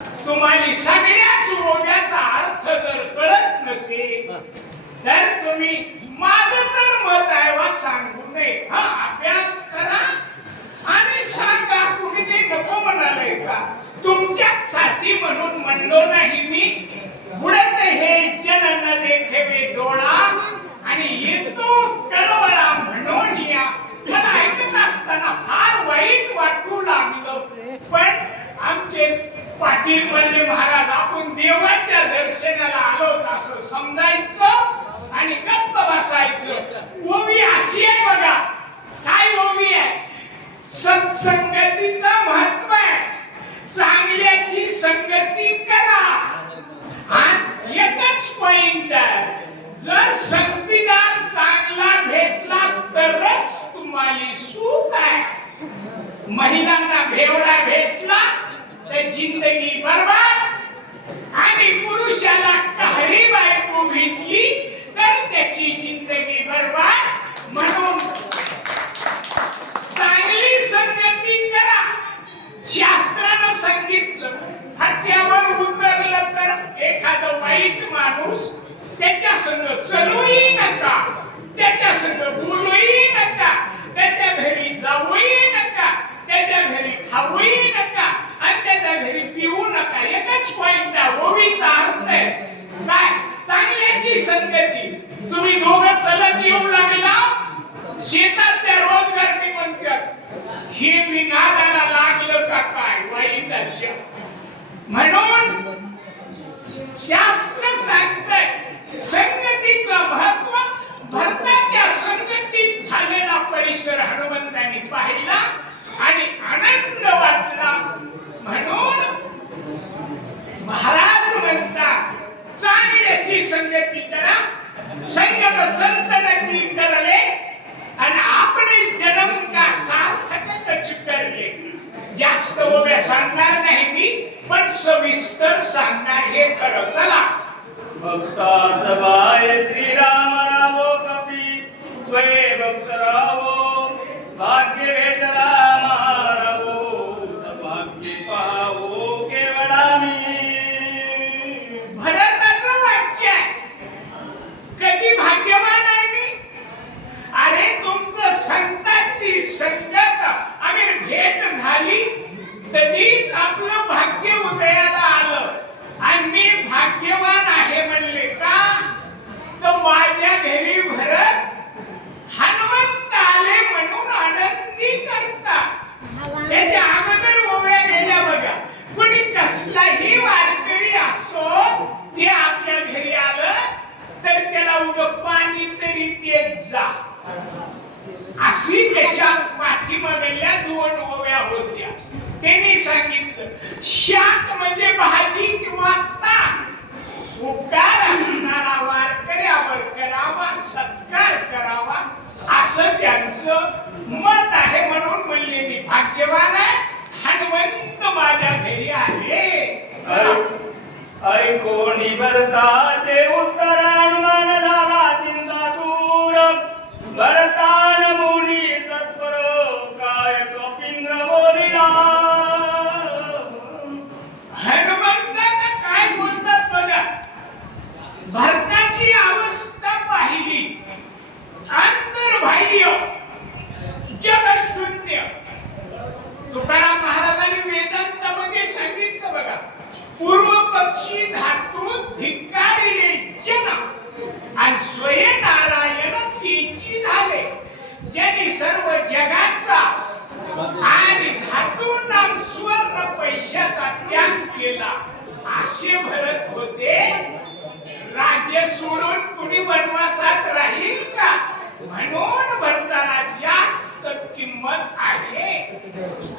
तुम्हाला सगळ्याच ओव्याचा अर्थ जर कळत नसेल तर तुम्ही माझं तर मत आहे वा सांगू नये. हा अभ्यास करा आणि सांगा. कुणी जे नको म्हणालंय का? तुमच्यासाठी म्हणून म्हणलो नाही मी. बुडत हे जन न देखेवे डोळा आणि येतो कळवळा म्हणून या. मला ऐकत असताना फार वाईट वाटू लागलं. पण आमचे पाटील म्हणले महाराज आपण देवाच्या दर्शनाला आलो असं समजायचं आणि गप्प बसायचं. ओवी अशी आहे बघा. काय ओवी आहे? सत्संगतीचं महत्व आहे. चांगल्याची संगती करा. आणि एकच पॉइंट आहे, जर संगतीदार चांगला भेटला तरच तुम्हाला सुख आहे. महिलांना भेवडा भेटला तर जिंदगी बर्बाद आणि पुरुषाला कहरी बायको भेटली तर त्याची जिंदगी बर्बाद. म्हणून चांगली संगती करा. शास्त्रानं सांगितलं हत्यावर उतरलं तर एखादा वाईट माणूस त्याच्या संग चलूही नका, त्याच्या संग बोलूही नका, त्याच्या घरी जाऊही नका, त्याच्या घरी खाऊही नका आणि त्याच्या घरी पिऊ नका. एकच पॉइंट आहे. ओवीचा अर्थ आहे काय? चांगल्याची संगती. तुम्ही दोघं चलत येऊ लागला शेतात त्या रोजगारनी म्हणतात हे विनादाला लागलं का काय? वाईट अशा. म्हणून शास्त्र सांगतंय संगतीचं महत्व. भरताच्या संगतीत झालेला परिसर हनुमंतांनी पाहिला आणि आनंद वाटला. म्हणून महाराज म्हणतात चांगल्याची संगती करा. संगत संत नक्की करले आणि आपले जन्म का सार्थकच करले. जास्त ओव्या सांगणार नाही मी, पण सविस्तर सांगणार हे खरं. चला. भक्ता सभाय श्रीराम रामो कपी स्वय भक्त रावो भाग्य भेटला महारावो सभाग्य पाहो केवळा मी. भरताचं वाक्य आहे. कधी भाग्यवान आहे मी? अरे तुमचं संतांची संगत अगर भेट झाली तरीच आपलं भाग्य उदयाला आलं. आणि मी भाग्यवान आहे म्हणले का? तर माझ्या घरी भरत हनुमंत आले म्हणून आनंदी करतात. त्याच्या अगोदर ओव्या गेल्या बघा. कुणी कसलाही वारकरी असो ते आपल्या घरी आलं तर त्याला उग पाणी तरी देत जा. अशी त्याच्या पाठीमागल्या 2 ओव्या होत्या. त्यांनी सांगितलं शाक म्हणजे भाजी किंवा ताक. उपकार असणारा वारकऱ्यावर करावा, सत्कार करावा असं त्यांचं मत आहे. म्हणून म्हणले मी भाग्यवान आहे. हनुमंत माझ्या घरी आले. ऐकोणी भरताचे उत्तर हनुमान झाला चिंता दूर. भरतान मुनी सत्वर काय कपिंद्र बोलिला. हनुमंतांना काय बोलतात बघा. भरताची अवस्था पाहिली. अंतर्बाह्य जगशून्य. तुकाराम महाराजांनी वेदांतामध्ये सांगितलं बघा. पूर्व पक्षी धातू धिक्कारिले जन आणि स्वयं नारायण तिची झाले. ज्यांनी सर्व जगाचा आणि धातू नाम सुवर्ण पैशाचा त्याग केला असे भरत होते. राज्य सोडून कुणी वनवासात राहील का? म्हणून भरताना जास्त किंमत आहे.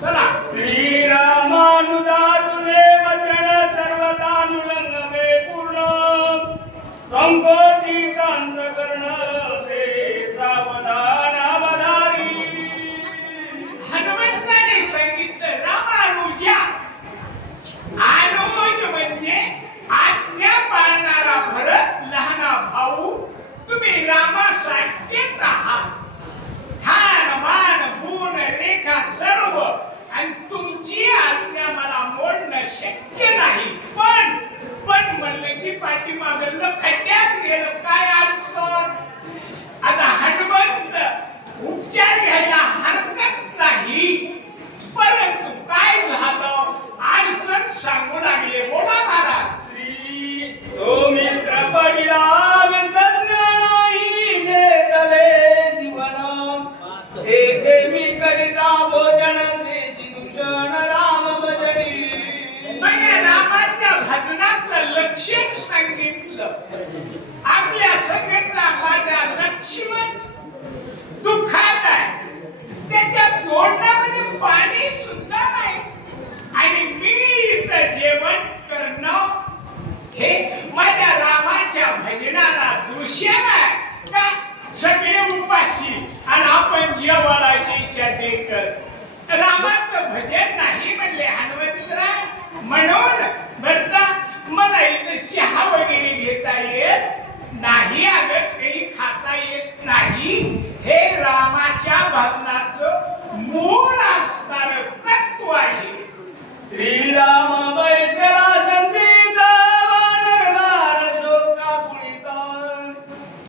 चला. श्रीरामानुजा तुझे वचन सर्वदानुलंघवे पूर्ण. संकोची कांत कर्ण ते सावधान अवधारी. हनुमंताने सांगितलं रामानुजा. अनुज म्हणजे आज्ञा पाळणारा भरत लहाना भाऊ. तुम्ही रामासारखेच आहात. ठाण मान गुण रेखा सर्व आणि तुमची आज्ञा मला मोड आपल्या सगळ्याचा माझा लक्ष्मण दुःखात आहे, त्याच्या तोंडामध्ये पाणी सुद्धा नाही, आणि मी इथं जेवण करणं हे माझ्या रामाच्या भजनाला दूषण आहे का? सगळे उपाशी आणि आपण जेवायला देत रामाचं भजन नाही म्हणले हनुमंतराय. म्हणून भरता मला इथं चहा वगैरे घेता येत नाही, अगं काही खाता येत नाही. हे रामाच्या भजनाचं मूळ